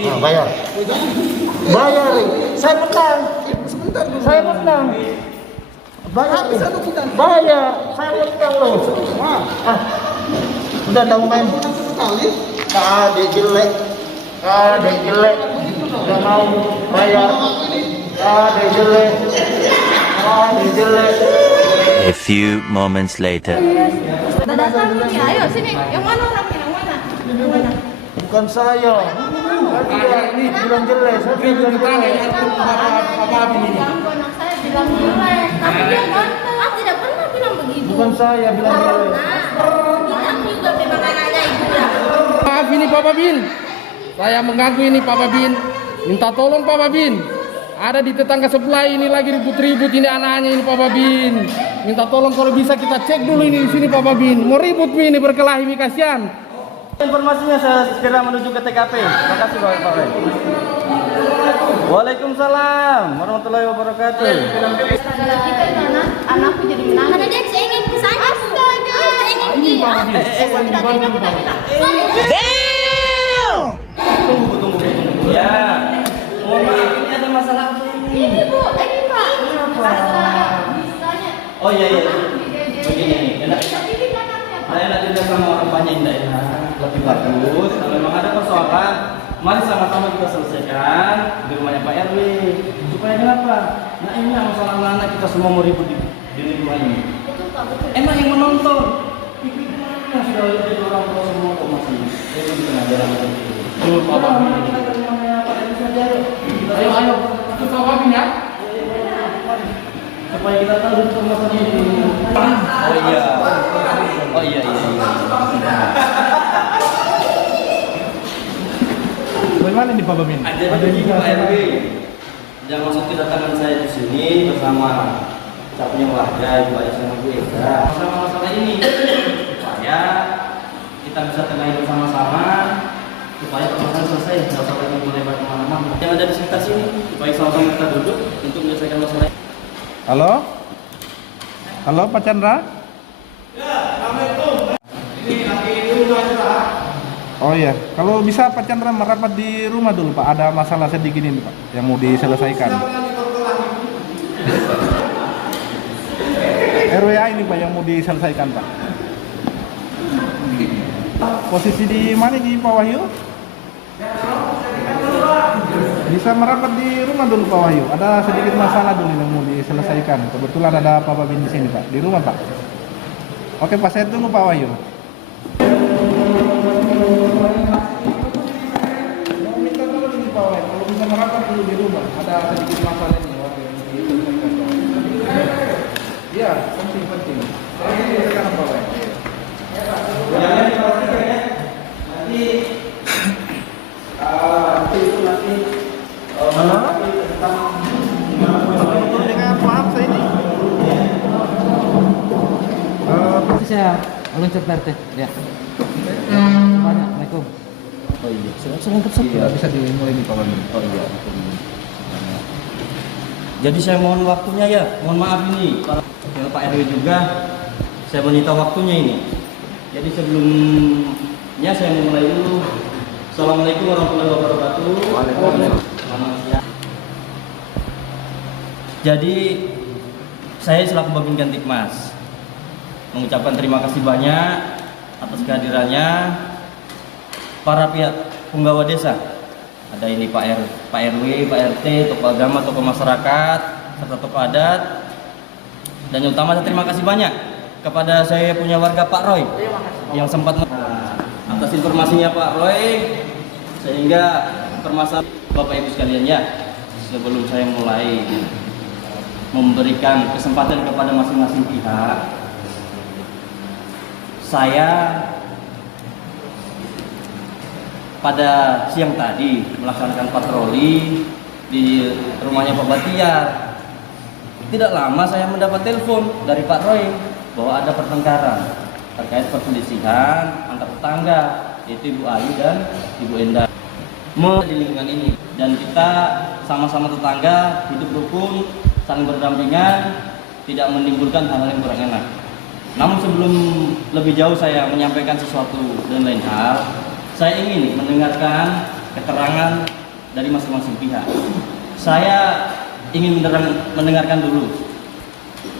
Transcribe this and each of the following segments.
bayar. Bayar. Saya menang. Saya menang. Bayar. Bayar. Saya menang loh. Udah tahu main. Dia jelek. Dia jelek. Udah mau bayar. Dia jelek. Dia jelek. A few moments later. Datang ini, ayo sini. Yang mana orangnya? Yang mana? Bukan saya. Ini bilang jelek. Saya bilang jelek. Apa ini? Anak saya bilang jelek, tapi dia ganteng. Tidak pernah bilang begitu. Bukan saya bilang jelek. Bilang juga memang anaknya ibu ya. Maaf ini Pak Babin. Saya mengganggu ini Pak Babin. Minta tolong Pak Babin. Ada di tetangga sebelah ini lagi ribut-ribut ini anaknya ini Pak Babin. Minta tolong kalau bisa kita cek dulu ini di sini Pak Babin. Mau ribut ini berkelahi ini kasihan. Informasinya saya segera menuju ke TKP. Terima kasih Pak. Waalaikumsalam warahmatullahi wabarakatuh. Kita itu anakku jadi menang. Karena dia ingin kesana. Astaga, ingin dia. Tunggu. Ya. Mohon maaf, ini ada masalah apa ini? Ini Bu, ini Pak. Oh iya. Begini nih, enak. Saya nak juga sama orang banyak indah ya. Lebih bagus. Kalau memang ada persoalan, mari sama-sama kita selesaikan di rumahnya Pak RW. Supaya kenapa? Nah ini masalah anak kita semua mau ribut di rumah ini. Betul Pak, betul. Emang yang menonton? Yang sudah lebih orang tua semua kok masih. Itu di tengah jalan itu. Pak Babin. Kita ke rumahnya Pak RW saja. Ayo. Itu Pak Babin ya. Supaya kita tahu tentang masalah ini. Oh iya. Bagaimana ini Pak Babin? Ada begini Pak RW. Yang maksud kedatangan saya di sini bersama saya punya warga, Ibu Ayah sama Bu Eda. Masalah ini supaya kita bisa tengahin bersama-sama supaya permasalahan selesai. Tidak usah lagi melebar kemana-mana. Yang ada di sekitar sini supaya sama-sama kita duduk untuk menyelesaikan masalah. Halo Pak Chandra. Oh iya, kalau bisa Pak Chandra merapat di rumah dulu Pak. Ada masalah sedikit ini Pak yang mau diselesaikan. RWA ini Pak yang mau diselesaikan Pak. Posisi di mana di Pak Wahyu? Bisa merapat di rumah dulu Pak Wahyu. Ada sedikit masalah dulu yang mau diselesaikan. Kebetulan ada Pak Babin di sini Pak. Di rumah Pak. Oke Pak, saya tunggu Pak Wahyu. Mau minta tolong ini Pak Wahyu. Kalau bisa merapat dulu di rumah. Ada sedikit masalah ini warga yang diselesaikan. Iya, penting. Saya tunggu sekarang Pak Wahyu. Jangan dipastikan ya. Nanti Dengan maaf saya ini. Saya meluncur PRT ya. Assalamualaikum. Oh iya. Iya, bisa dimulai di Pak Wahyu. Oh iya. Jadi saya mohon waktunya ya. Mohon maaf ini para Pak RW juga. Saya menyita waktunya ini. Jadi sebelumnya saya memulai dulu. Assalamualaikum warahmatullahi wabarakatuh. Waalaikumsalam. Selamat siang. Jadi saya selaku Babin Kantikmas mengucapkan terima kasih banyak atas kehadirannya para pihak penggawa desa. Ada ini Pak RW, Pak RT, tokoh agama, tokoh masyarakat, serta tokoh adat. Dan yang utama saya terima kasih banyak kepada saya punya warga Pak Roy yang sempat atas informasinya Pak Roy, sehingga permasalahan Bapak Ibu sekalian ya, sebelum saya mulai memberikan kesempatan kepada masing-masing pihak, saya pada siang tadi melaksanakan patroli di rumahnya Pak Batiar. Tidak lama saya mendapat telepon dari Pak Roy bahwa ada pertengkaran terkait perselisihan antar tetangga, yaitu Ibu Ayu dan Ibu Enda di lingkungan ini. Dan kita sama-sama tetangga, hidup rukun, saling berdampingan, tidak menimbulkan hal-hal yang kurang enak. Namun sebelum lebih jauh saya menyampaikan sesuatu dan lain hal, saya ingin mendengarkan keterangan dari masing-masing pihak. Saya ingin mendengarkan dulu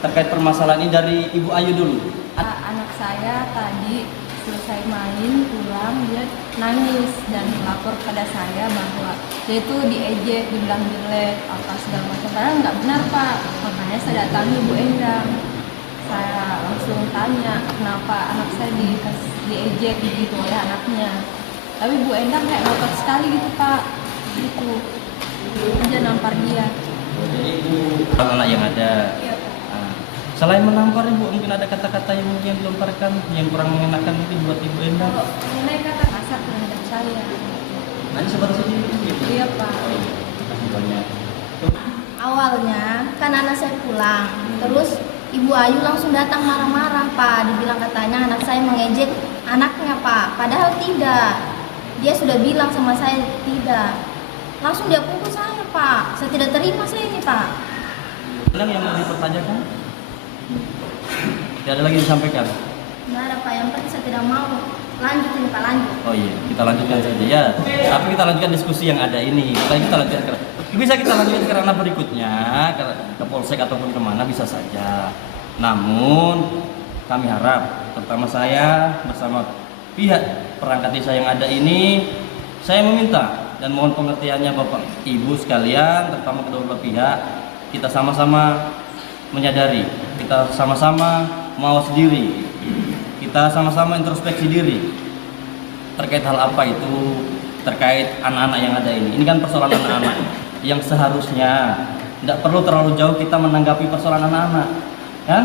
terkait permasalahan ini dari Ibu Ayu dulu. Anak saya tadi selesai main pulang dia nangis dan melapor kepada saya bahwa dia itu diejek, dibilang jelek, apa segala macam. Padahal nggak benar Pak. Makanya saya datangi Bu Endang. Saya langsung tanya kenapa anak saya diejek begitu oleh anaknya. Tapi Bu Endang kayak ngotot sekali gitu Pak. Gitu. Dia nampar dia. Jadi Ibu anak yang ada. Iya Pak. Selain menampar Ibu, mungkin ada kata-kata yang mungkin dilontarkan yang kurang mengenakan mungkin buat Ibu Endang. Kalau mengenai kata kasar terhadap saya. Nanti seperti ini. Iya Pak. Terima kasih banyak. Awalnya kan anak saya pulang, terus Ibu Ayu langsung datang marah-marah Pak. Dibilang katanya anak saya mengejek anaknya Pak. Padahal tidak. Dia sudah bilang sama saya tidak. Langsung dia pukul saya Pak. Saya tidak terima saya ini Pak. Endang yang mau dipertanyakan? Tidak ada lagi disampaikan? Tidak ada Pak, yang penting saya tidak mau. Lanjut ini Pak, lanjut. Oh iya, kita lanjutkan saja ya. Tapi kita lanjutkan diskusi yang ada ini. Kita lanjutkan. Bisa kita lanjutkan ke ranah berikutnya, ke polsek ataupun kemana bisa saja. Namun kami harap, terutama saya bersama pihak perangkat desa yang ada ini, saya meminta dan mohon pengertiannya Bapak Ibu sekalian, terutama kedua belah pihak, kita sama-sama menyadari, kita sama-sama mawas diri, kita sama-sama introspeksi diri terkait hal apa itu, terkait anak-anak yang ada ini. Ini kan persoalan anak-anak yang seharusnya tidak perlu terlalu jauh kita menanggapi persoalan anak-anak, kan?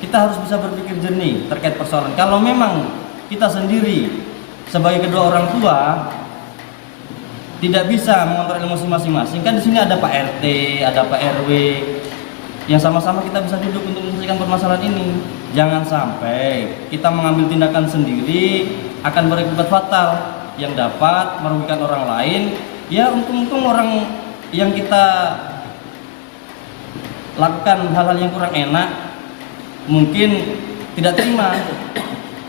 Kita harus bisa berpikir jernih terkait persoalan. Kalau memang kita sendiri sebagai kedua orang tua tidak bisa mengontrol emosi masing-masing, kan di sini ada Pak RT, ada Pak RW, yang sama-sama kita bisa duduk untuk menyelesaikan permasalahan ini. Jangan sampai kita mengambil tindakan sendiri akan berakibat fatal yang dapat merugikan orang lain. Ya untung-untung orang yang kita lakukan hal-hal yang kurang enak mungkin tidak terima.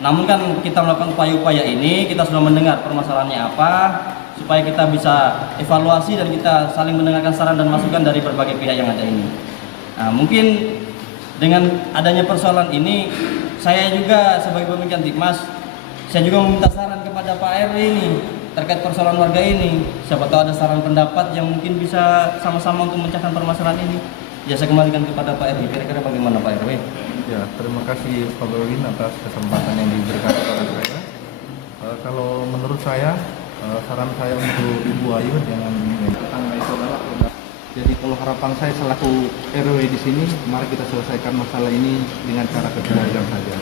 Namun kan kita melakukan upaya-upaya ini, kita sudah mendengar permasalahannya apa, supaya kita bisa evaluasi dan kita saling mendengarkan saran dan masukan dari berbagai pihak yang ada ini. Nah, mungkin dengan adanya persoalan ini, saya juga sebagai pemimpin Kantikmas, saya juga meminta saran kepada Pak RW ini terkait persoalan warga ini. Siapa tahu ada saran pendapat yang mungkin bisa sama-sama untuk memecahkan permasalahan ini. Ya, saya kembalikan kepada Pak RW. Kira-kira bagaimana Pak RW? Ya, terima kasih Pak Berwin atas kesempatan yang diberikan kepada saya. Kalau menurut saya, saran saya untuk Ibu Ayu jangan tetangga itu adalah produk. Jadi kalau harapan saya selaku RW di sini, mari kita selesaikan masalah ini dengan cara kekeluargaan saja.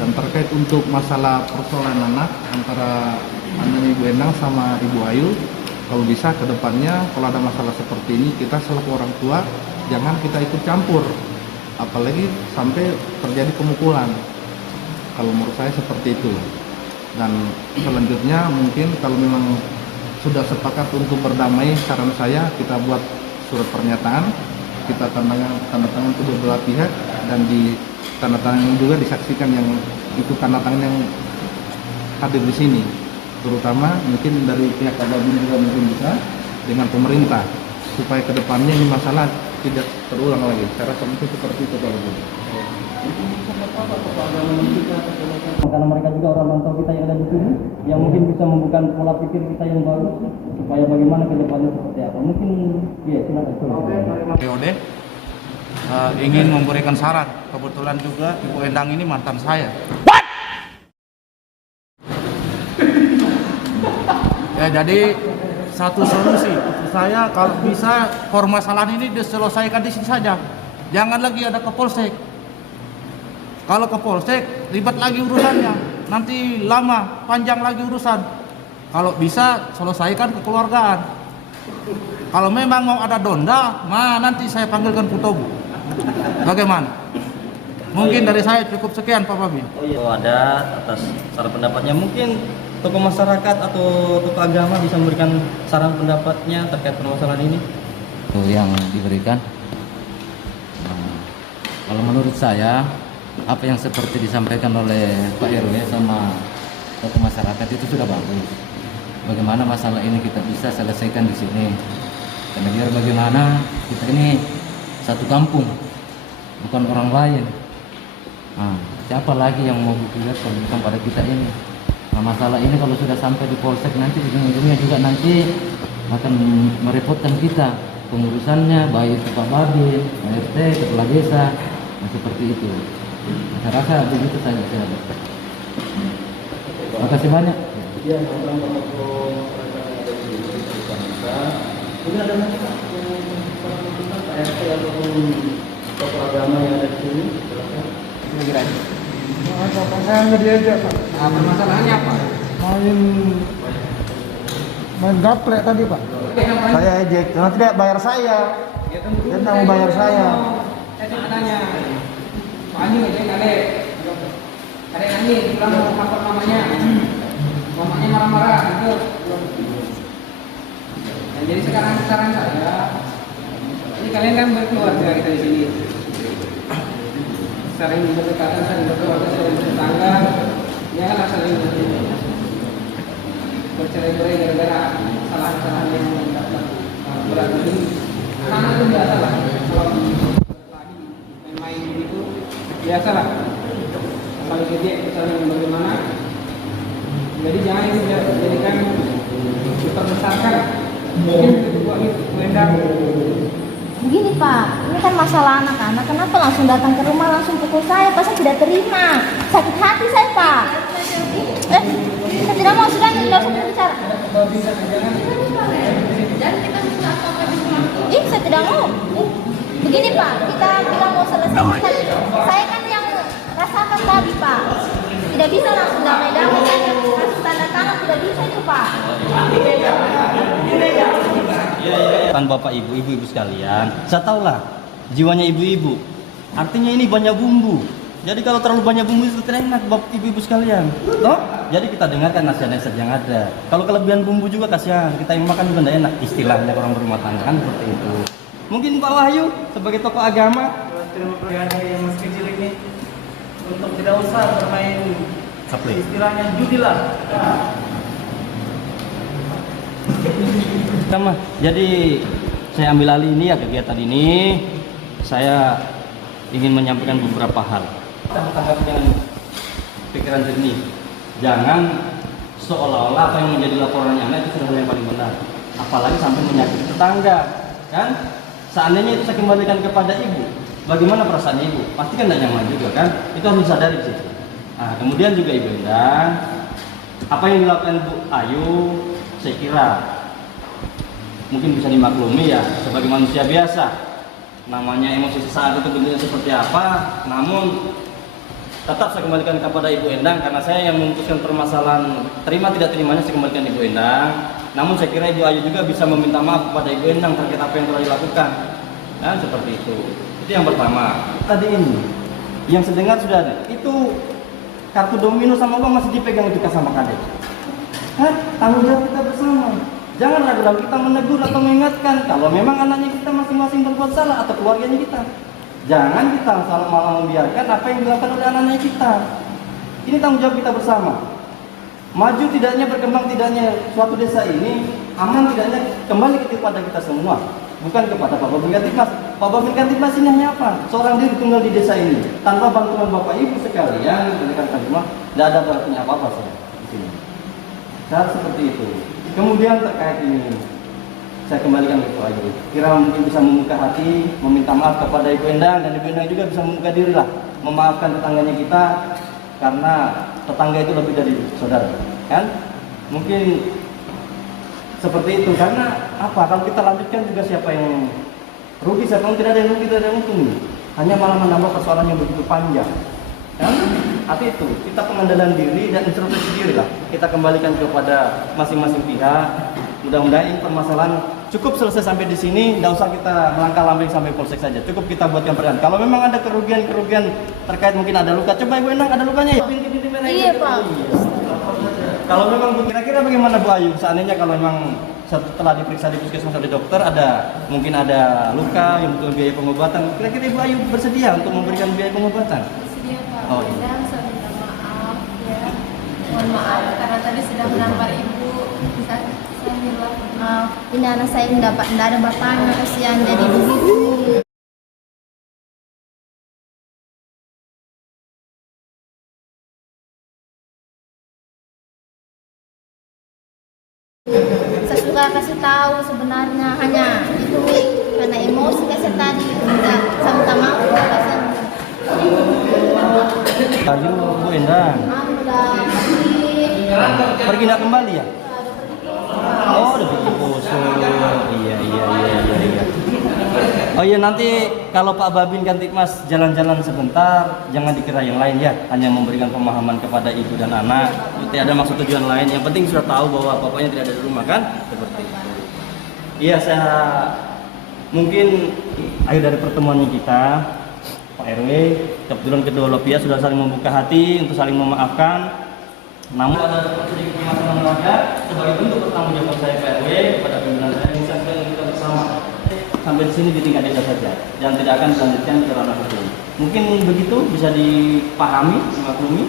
Dan terkait untuk masalah persoalan anak antara Ibu Endang sama Ibu Ayu, kalau bisa ke depannya kalau ada masalah seperti ini, kita selaku orang tua jangan kita ikut campur, apalagi sampai terjadi pemukulan. Kalau menurut saya seperti itu. Dan selanjutnya mungkin kalau memang sudah sepakat untuk berdamai, saran saya kita buat surat pernyataan, kita tanda tangan kedua belah pihak, dan di tanda tangan juga disaksikan yang itu tanda tangan yang hadir di sini, terutama mungkin dari pihak Kababin juga mungkin bisa dengan pemerintah, supaya kedepannya ini masalah tidak terulang lagi. Saya rasa mungkin seperti itu kalau begitu. Karena mereka juga orang tua kita yang ada di sini, yang mungkin bisa membuka pola pikir kita yang baru, supaya bagaimana ke depannya seperti apa. Mungkin, ya silakan. DOD ingin memberikan saran. Kebetulan juga Ibu Endang ini mantan saya. Ya, jadi satu solusi saya kalau bisa permasalahan ini diselesaikan di sini saja. Jangan lagi ada ke polsek. Kalau ke polsek ribet lagi urusannya, nanti lama, panjang lagi urusan. Kalau bisa selesaikan kekeluargaan. Kalau memang mau ada donda, nanti saya panggilkan Putobu. Bagaimana? Mungkin dari saya cukup sekian Pak Babin. Oh iya, ada atas saran pendapatnya. Mungkin tokoh masyarakat atau tokoh agama bisa memberikan saran pendapatnya terkait permasalahan ini. Yang diberikan. Kalau menurut saya, apa yang seperti disampaikan oleh Pak RW sama tokoh masyarakat itu sudah bagus. bagaimana masalah ini kita bisa selesaikan di sini. Karena biar bagaimana kita ini satu kampung, bukan orang lain. Nah, siapa lagi yang mau berpihak kalau bukan pada kita ini? Nah, masalah ini kalau sudah sampai di polsek nanti ujung-ujungnya juga nanti akan merepotkan kita pengurusannya, baik itu Pak Babin, RT, kepala desa, nah, seperti itu. Saya rasa begitu saja. Terima kasih banyak. Iya, program protokol mungkin ada lagi Pak Pak RT ataupun tokoh agama yang ada di sini. Kira-kira. Ada Pak, saya nggak diajak Pak. Nah, permasalahannya apa? Main gaplek tadi Pak. Saya ejek, karena tidak bayar saya. Ya tentu. Dia tidak mau bayar saya. Saya cuma tanya. Pak Anjing aja kali. Ada yang ini pulang mau lapor mamanya. Mamanya marah-marah gitu. Nah, jadi sekarang saran saya, ini kalian kan berkeluarga kita di sini. Sering berdekatan, sering berkeluarga, sering bertetangga, janganlah sering bercerai-berai gara-gara kesalahan-kesalahan yang dapat berat ini. Anak itu biasa lah, kalau lagi main-main itu biasa lah. Saling gede, saling bagaimana. Jadi jangan ini dijadikan diperbesarkan. Mungkin kedua itu Wendang. Begini Pak, ini kan masalah anak-anak, kenapa langsung datang ke rumah langsung pukul saya? Pak, saya tidak terima, sakit hati saya Pak. Saya tidak mau, sudah nggak usah bicara. Saya tidak mau. Begini Pak, kita bilang mau selesai. Saya kan yang rasakan tadi Pak. Tidak bisa langsung damai-damai, saya kasih tanda tangan, tidak bisa itu Pak. Kan Bapak Ibu sekalian, saya tahulah jiwanya ibu-ibu. Artinya ini banyak bumbu. Jadi kalau terlalu banyak bumbu itu tidak enak Bapak Ibu sekalian. Toh? Jadi kita dengarkan nasihat-nasihat yang ada. Kalau kelebihan bumbu juga kasihan, kita yang makan juga tidak enak. Istilahnya orang berumah tangga kan seperti itu. Mungkin Pak Wahyu sebagai tokoh agama, Terima kasih yang masih kecil ini untuk tidak usah bermain istilahnya judi lah. sama. Jadi saya ambil alih ini ya kegiatan ini. Saya ingin menyampaikan beberapa hal. Kita bertanggapi dengan pikiran jernih. Jangan seolah-olah apa yang menjadi laporannya anak itu sudah hal yang paling benar. Apalagi sampai menyakiti tetangga, kan? Seandainya itu saya kembalikan kepada ibu, bagaimana perasaan ibu? Pasti kan tidak nyaman juga kan? Itu harus disadari sih. Nah, kemudian juga Ibu Endang, apa yang dilakukan Bu Ayu, saya kira mungkin bisa dimaklumi ya sebagai manusia biasa. Namanya emosi sesaat itu bentuknya seperti apa, namun tetap saya kembalikan kepada Ibu Endang karena saya yang memutuskan permasalahan terima tidak terimanya saya kembalikan Ibu Endang. Namun saya kira Ibu Ayu juga bisa meminta maaf kepada Ibu Endang terkait apa yang telah dilakukan. Dan seperti itu. Itu yang pertama. Tadi ini yang sedengar sudah ada. Itu kartu domino sama uang masih dipegang itu sama kadek. Tanggung jawab kita bersama. Jangan ragu-ragu kita menegur atau mengingatkan kalau memang anaknya kita masing-masing berbuat salah atau keluarganya kita. Jangan kita malah membiarkan apa yang dilakukan oleh anaknya kita. Ini tanggung jawab kita bersama. Maju tidaknya, berkembang tidaknya suatu desa ini, aman tidaknya kembali kepada kita semua, bukan kepada Pak Babin Kantipmas. Pak Babin Kantipmas ini hanya apa? Seorang diri tunggal di desa ini, tanpa bantuan Bapak Ibu sekalian, Babin Kantipmas, tidak ada berarti apa-apa saya di sini. Cara seperti itu. Kemudian terkait ini, saya kembalikan ke Ibu Ayu. Kira mungkin bisa membuka hati, meminta maaf kepada Ibu Endang, dan Ibu Endang juga bisa membuka diri lah, memaafkan tetangganya kita, karena tetangga itu lebih dari saudara, kan? Mungkin seperti itu, karena apa? Kalau kita lanjutkan juga siapa yang rugi, siapa yang tidak ada yang rugi, tidak ada yang untung, hanya malah menambah persoalan yang begitu panjang, kan? Arti itu kita pengendalian diri dan introspeksi diri lah, kita kembalikan kepada masing-masing pihak. Mudah-mudahan ini permasalahan cukup selesai sampai di sini, tidak usah kita melangkah lambing sampai polsek saja. Cukup kita buatkan peran. Kalau memang ada kerugian terkait mungkin ada luka, coba Ibu Endang ada lukanya ya? Iya Pak. Kalau memang kira-kira bagaimana Bu Ayu? Seandainya kalau memang setelah diperiksa di puskesmas oleh dokter mungkin ada luka yang butuh biaya pengobatan, kira-kira Ibu Ayu bersedia untuk memberikan biaya pengobatan? Bersedia Pak. Oh, iya. Dan saya minta maaf ya. Mohon maaf karena tadi sudah menampar ibu. Bisa ini anak saya nggak ada bapaknya, kasihan jadi begitu. Saya suka kasih tahu sebenarnya, hanya itu karena emosi kasih tadi minta sama maaf kasihan. Ayo Bu Endang. Pergi nggak kembali ya? Oh, udah bikin poso. Iya. Oh iya, nanti kalau Pak Babin Kantikmas jalan-jalan sebentar, jangan dikira yang lain ya. Hanya memberikan pemahaman kepada ibu dan anak. Tidak ada maksud tujuan lain. Yang penting sudah tahu bahwa bapaknya tidak ada di rumah kan? Seperti itu. Iya, saya mungkin akhir dari pertemuannya kita, Pak RW, kebetulan kedua belah pihak sudah saling membuka hati untuk saling memaafkan. Namun ada sedikit masalah warga sebagai bentuk pertanggungjawaban saya Pak RW kepada pimpinan saya yang kita bersama sampai di sini di tingkat desa saja dan tidak akan dilanjutkan ke ranah hukum. Mungkin begitu bisa dipahami, dimaklumi.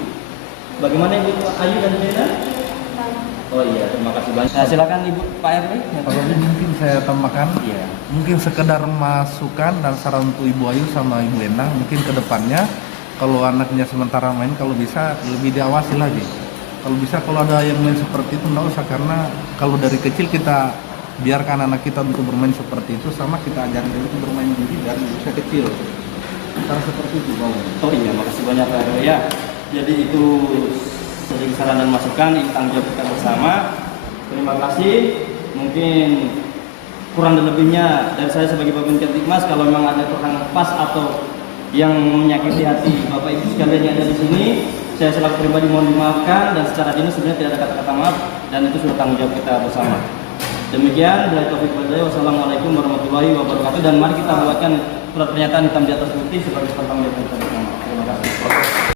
Bagaimana Ibu Ayu dan Beda? Oh iya, terima kasih banyak. Nah, silakan Ibu Pak RW. Pak Babin mungkin saya tambahkan. Iya. Mungkin sekedar masukan dan saran untuk Ibu Ayu sama Ibu Endang, mungkin ke depannya kalau anaknya sementara main, kalau bisa lebih diawasi lagi. Kalau bisa, kalau ada yang main seperti itu enggak usah, karena kalau dari kecil kita biarkan anak kita untuk bermain seperti itu, sama kita ajarin dia untuk bermain judi dari usia kecil. Cara seperti itu, Bang. Oh iya, makasih banyak Pak RW ya. Jadi itu sedikit saran dan masukan, ini tanggung jawab kita bersama. Terima kasih. Mungkin kurang dan lebihnya dari saya sebagai Babin Kantikmas, kalau memang ada kurang pas atau yang menyakiti hati Bapak Ibu sekalian yang ada di sini, saya selaku pribadi mohon dimaafkan, dan secara dinas sebenarnya tidak ada kata-kata maaf, dan itu sudah tanggung jawab kita bersama. Demikian, bila taufiq wal hidayah, wassalamualaikum warahmatullahi wabarakatuh, dan mari kita buatkan surat pernyataan hitam di atas putih sebagai pertanggung jawab kita bersama. Terima kasih.